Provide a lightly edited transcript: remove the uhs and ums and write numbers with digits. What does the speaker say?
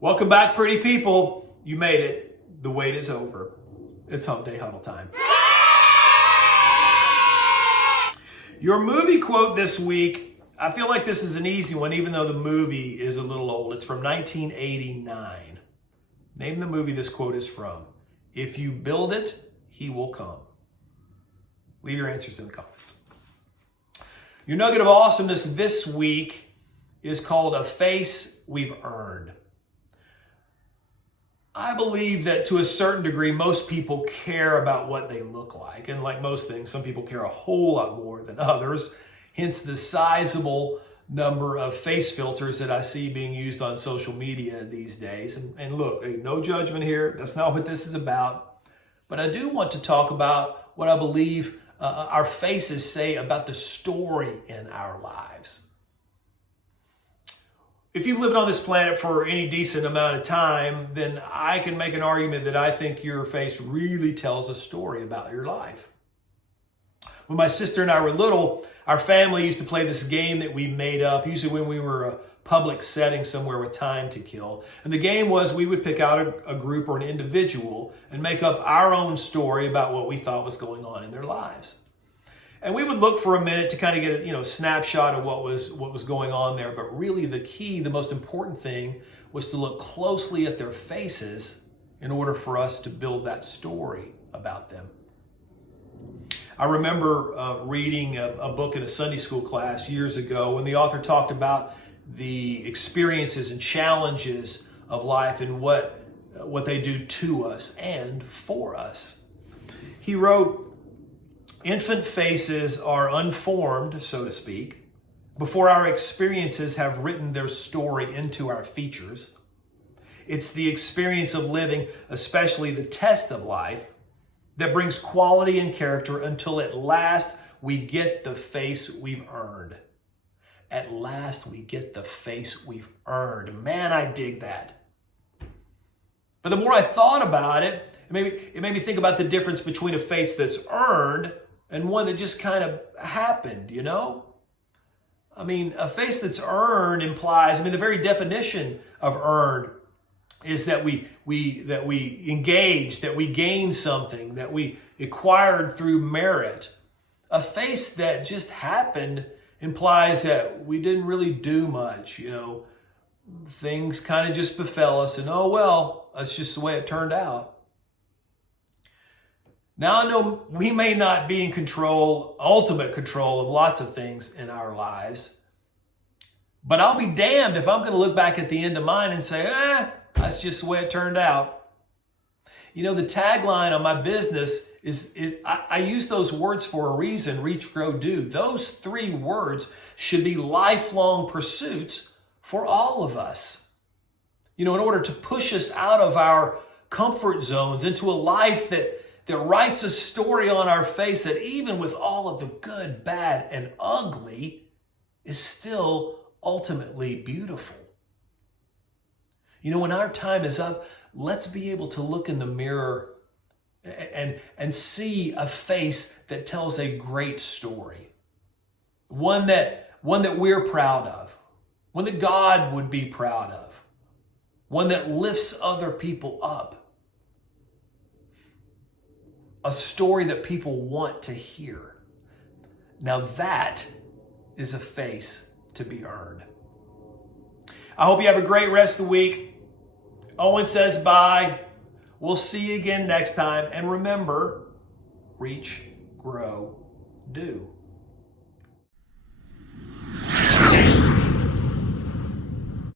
Welcome back, pretty people. You made it. The wait is over. It's Hump Day Huddle time. Your movie quote this week, I feel like this is an easy one, even though the movie is a little old. It's from 1989. Name the movie this quote is from. If you build it, he will come. Leave your answers in the comments. Your nugget of awesomeness this week is called A Face We've Earned. I believe that to a certain degree, most people care about what they look like. And like most things, some people care a whole lot more than others. Hence the sizable number of face filters that I see being used on social media these days. And look, no judgment here. That's not what this is about. But I do want to talk about what I believe our faces say about the story in our lives. If you've lived on this planet for any decent amount of time, then I can make an argument that I think your face really tells a story about your life. When my sister and I were little, our family used to play this game that we made up, usually when we were a public setting somewhere with time to kill. And the game was we would pick out a group or an individual and make up our own story about what we thought was going on in their lives. And we would look for a minute to kind of get a snapshot of what was going on there. But really the key, the most important thing was to look closely at their faces in order for us to build that story about them. I remember reading a book in a Sunday school class years ago when the author talked about the experiences and challenges of life and what they do to us and for us. He wrote, "Infant faces are unformed, so to speak, before our experiences have written their story into our features. It's the experience of living, especially the test of life, that brings quality and character until at last we get the face we've earned." At last we get the face we've earned. Man, I dig that. But the more I thought about it, it made me think about the difference between a face that's earned and one that just kind of happened, a face that's earned implies, the very definition of earned is that we engage, that we gain something, that we acquired through merit. A face that just happened implies that we didn't really do much, things kind of just befell us and oh well, that's just the way it turned out. Now I know we may not be in control, ultimate control of lots of things in our lives, but I'll be damned if I'm going to look back at the end of mine and say, that's just the way it turned out. The tagline on my business is I use those words for a reason, reach, grow, do. Those three words should be lifelong pursuits for all of us. In order to push us out of our comfort zones into a life that writes a story on our face that even with all of the good, bad, and ugly is still ultimately beautiful. When our time is up, let's be able to look in the mirror and see a face that tells a great story. One that we're proud of. One that God would be proud of. One that lifts other people up. A story that people want to hear. Now that is a face to be earned. I hope you have a great rest of the week. Owen says bye. We'll see you again next time. And remember, reach, grow, do.